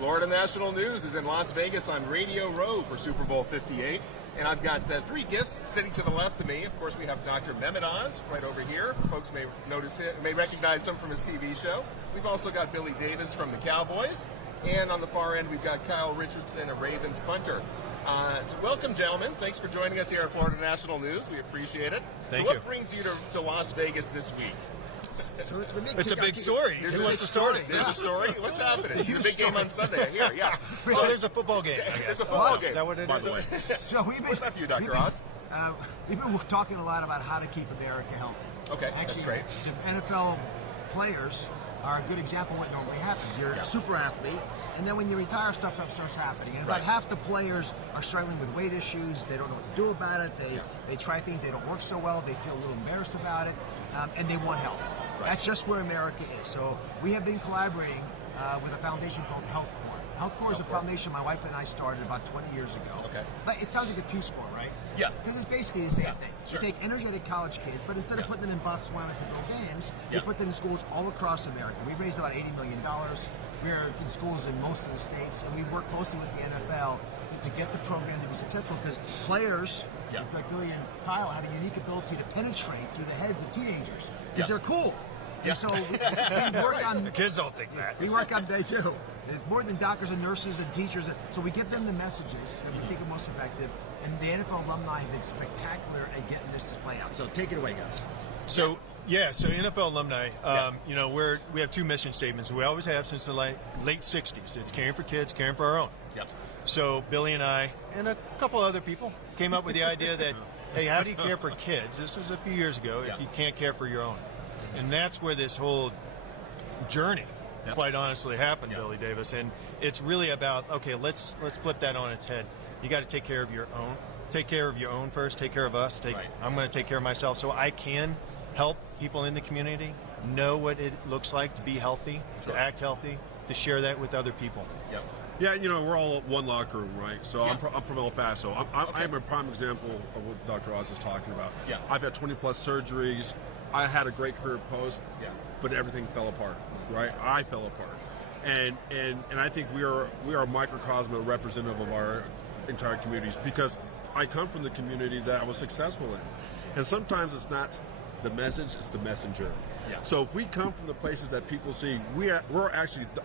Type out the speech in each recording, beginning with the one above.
Florida National News is in Las Vegas on Radio Row for Super Bowl 58. And I've got three guests sitting to the left of me. Of course, we have Dr. Mehmet Oz right over here. Folks may notice it, may recognize him from his TV show. We've also got Billy Davis from the Cowboys. And on the far end, we've got Kyle Richardson, a Ravens punter. So welcome, gentlemen. Thanks for joining us here at Florida National News. We appreciate it. Thank you. So what brings you to Las Vegas this week? So it's a big story. Who wants to start it? There's a story. What's happening? It's a big game on Sunday. I hear. Yeah. So there's a football game. There's a football game. Is that what it is? So what's that for you, Dr. Oz? We've been talking a lot about how to keep America healthy. Okay, actually, that's great. The NFL players are a good example of what normally happens. You're a super athlete, and then when you retire, stuff starts happening. And about half the players are struggling with weight issues. They don't know what to do about it. They try things, they don't work so well. They feel a little embarrassed about it, and they want help. Right. That's just where America is. So we have been collaborating with a foundation called Health Corps. Health Corps is a foundation my wife and I started about 20 years ago. Okay. But it sounds like a Pew Score, right? Yeah. Because it's basically the same thing. Sure. You take energetic college kids, but instead of putting them in Botswana to build games, you put them in schools all across America. We've raised about $80 million. We're in schools in most of the states, and we work closely with the NFL to get the program to be successful, because players like Billy and Kyle have a unique ability to penetrate through the heads of teenagers, because they're cool. And so we work on... The kids don't think that. We work on... They do. There's more than doctors and nurses and teachers. So we give them the messages that we think are most effective. And the NFL alumni have been spectacular at getting this to play out. So take it away, guys. So NFL alumni, we have two mission statements. We always have since the late 60s. It's caring for kids, caring for our own. Yep. So Billy and I, and a couple other people, came up with the idea that, hey, how do you care for kids? This was a few years ago, if you can't care for your own. And that's where this whole journey, quite honestly, happened, Billy Davis. And it's really about, okay, let's flip that on its head. You got to take care of your own. Take care of your own first. Take care of us. I'm going to take care of myself so I can help people in the community know what it looks like to be healthy, to act healthy, to share that with other people. Yep. Yeah, we're all one locker room, right? So I'm from El Paso. I'm a prime example of what Dr. Oz is talking about. Yeah. I've had 20 plus surgeries. I had a great career post, but everything fell apart, right? I fell apart. And I think we are a microcosm, a representative of our entire communities, because I come from the community that I was successful in. And sometimes it's not the message, it's the messenger. Yeah. So if we come from the places that people see,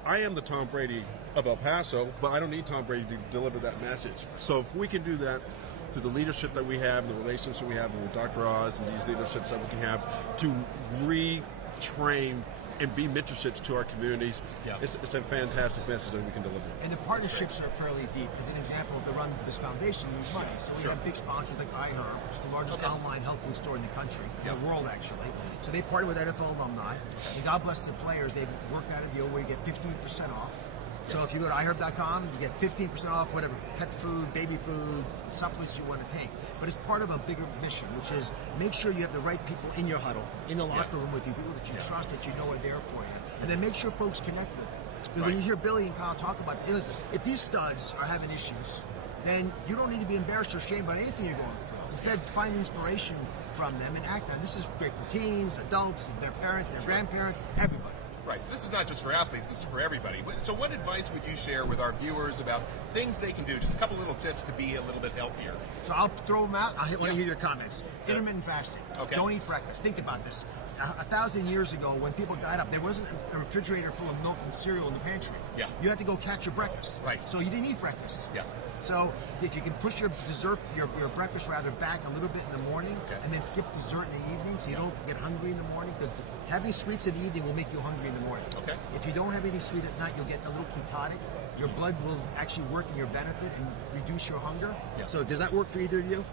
I am the Tom Brady of El Paso, but I don't need Tom Brady to deliver that message. So if we can do that through the leadership that we have and the relationships that we have with Dr. Oz and these leaderships that we can have to retrain and be mentorships to our communities, it's a fantastic message that we can deliver. And the partnerships are fairly deep. As an example, to run this foundation needs money. So we have big sponsors like IHerb, which is the largest online health food store in the country, in the world actually. So they partner with NFL alumni. And God bless the players, they've worked out a deal where you get 15% off. So if you go to IHerb.com, you get 15% off whatever pet food, baby food, supplements you want to take. But it's part of a bigger mission, which is make sure you have the right people in your huddle, in the locker room with you, people that you trust, that you know are there for you. And then make sure folks connect with it. Because when you hear Billy and Kyle talk about this, if these studs are having issues, then you don't need to be embarrassed or ashamed about anything you're going through. Instead, find inspiration from them and act on it. This is great for teens, adults, their parents, their grandparents, everybody. Right, so this is not just for athletes, this is for everybody. So what advice would you share with our viewers about things they can do, just a couple little tips to be a little bit healthier? So I'll throw them out. I want to hear your comments. Intermittent fasting. Okay. Don't eat breakfast. Think about this. 1,000 years ago, when people got up, there wasn't a refrigerator full of milk and cereal in the pantry. Yeah. You had to go catch your breakfast. Right. So you didn't eat breakfast. Yeah. So if you can push your dessert, your breakfast rather, back a little bit in the morning, and then skip dessert in the evening, so you don't get hungry in the morning, because having sweets in the evening will make you hungry in the morning. Okay. If you don't have anything sweet at night, you'll get a little ketotic. Your blood will actually work in your benefit and reduce your hunger. Yeah. So does that work for either of you?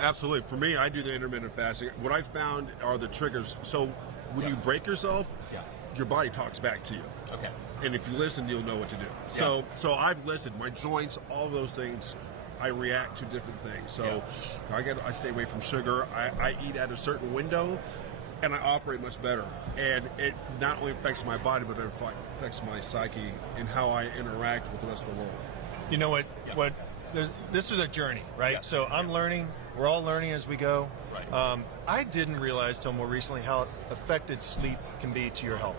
Absolutely. For me, I do the intermittent fasting. What I found are the triggers. So when you break yourself, your body talks back to you. Okay. And if you listen, you'll know what to do. So I've listened. My joints, all those things, I react to different things. So I stay away from sugar. I eat at a certain window, and I operate much better. And it not only affects my body, but it affects my psyche and how I interact with the rest of the world. You know what? This is a journey, right? Yeah. So I'm learning. We're all learning as we go. Right. I didn't realize till more recently how affected sleep can be to your health.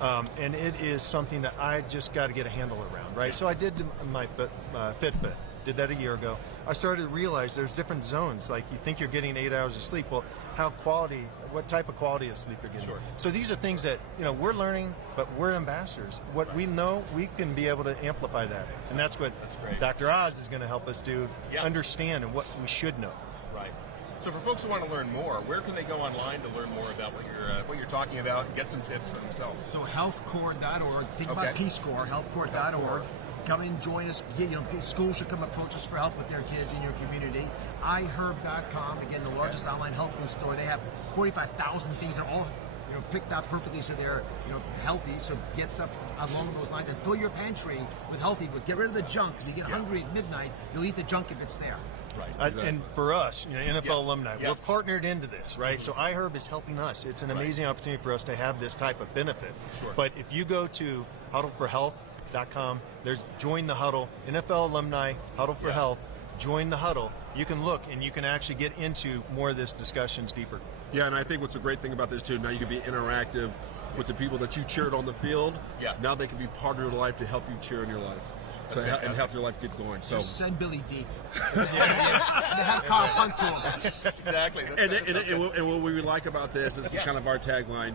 And it is something that I just got to get a handle around, right? So I did my Fitbit, did that a year ago. I started to realize there's different zones. Like, you think you're getting 8 hours of sleep. Well, what type of quality of sleep you're getting. Sure. So these are things that, we're learning, but we're ambassadors. What we know, we can be able to amplify that. And that's what great. Dr. Oz is going to help us do, understand, and what we should know. Right. So for folks who want to learn more, where can they go online to learn more about what you're talking about and get some tips for themselves? So healthcore.org. Think about Peace Corps, healthcore.org. Come and join us. Schools should come approach us for help with their kids in your community. IHerb.com, again, the largest online health food store. They have 45,000 things that are all picked out perfectly so they're healthy. So get stuff along those lines and fill your pantry with healthy foods. Get rid of the junk. If you get hungry at midnight, you'll eat the junk if it's there. Right. And for us, NFL alumni, we're partnered into this, right? So iHerb is helping us. It's an amazing opportunity for us to have this type of benefit. Sure. But if you go to huddleforhealth.com, there's Join the Huddle, NFL alumni, Huddle for Health, Join the Huddle. You can look and you can actually get into more of this discussions deeper. Yeah, and I think what's a great thing about this too, now you can be interactive with the people that you cheered on the field. Yeah. Now they can be part of your life to help you cheer in your life. And help your life get going. So just send Billy deep. and have Kyle punt to him. Exactly. And what we like about this is kind of our tagline.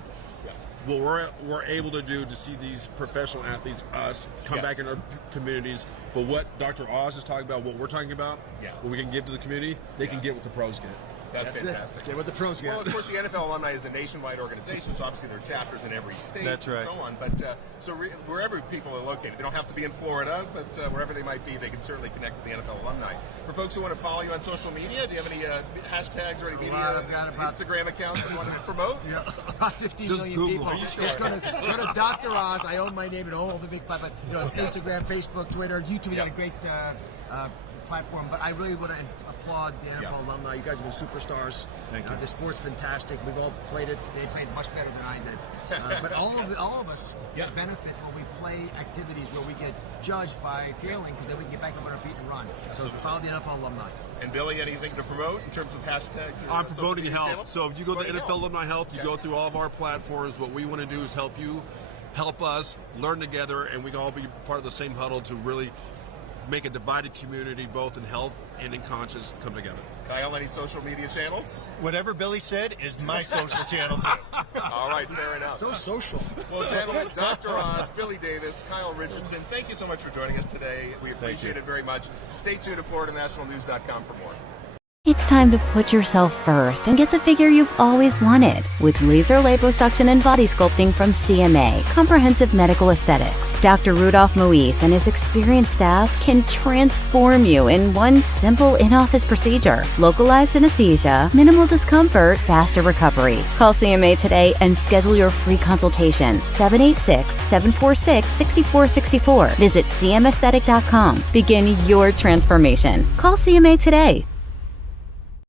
What we're able to do to see these professional athletes, us, come back in our communities, but what Dr. Oz is talking about, what we're talking about, what we can give to the community, they can get what the pros get. That's fantastic. Get what the pros get. Well, of course, the NFL Alumni is a nationwide organization, so obviously there are chapters in every state and so on. But wherever people are located, they don't have to be in Florida, but wherever they might be, they can certainly connect with the NFL Alumni. For folks who want to follow you on social media, do you have any hashtags or any Instagram accounts you want to promote? Yeah, about 15 million people. Just go to Dr. Oz. I own my name and all the big platforms. Instagram, Facebook, Twitter, YouTube. We got a great platform, but I really want to applaud the NFL alumni. You guys have been superstars. Thank you. The sport's fantastic. We've all played it. They played much better than I did. But all of us benefit when we play activities where we get judged by failing, because then we can get back up on our feet and run. So follow the NFL alumni. And Billy, anything to promote in terms of hashtags? I'm promoting health. Channels? So if you go to NFL Alumni Health, you go through all of our platforms. What we want to do is help you, help us, learn together, and we can all be part of the same huddle to really make a divided community, both in health and in conscience, come together. Kyle, any social media channels? Whatever Billy said is my social channel too. All right, fair enough. So social. Well, gentlemen, Dr. Oz, Billy Davis, Kyle Richardson, thank you so much for joining us today. We appreciate it very much. Stay tuned to FloridaNationalNews.com for more. It's time to put yourself first and get the figure you've always wanted with laser liposuction and body sculpting from CMA, Comprehensive Medical Aesthetics. Dr. Rudolph Moise and his experienced staff can transform you in one simple in-office procedure. Localized anesthesia, minimal discomfort, faster recovery. Call CMA today and schedule your free consultation. 786-746-6464. Visit cmaesthetic.com. Begin your transformation. Call CMA today.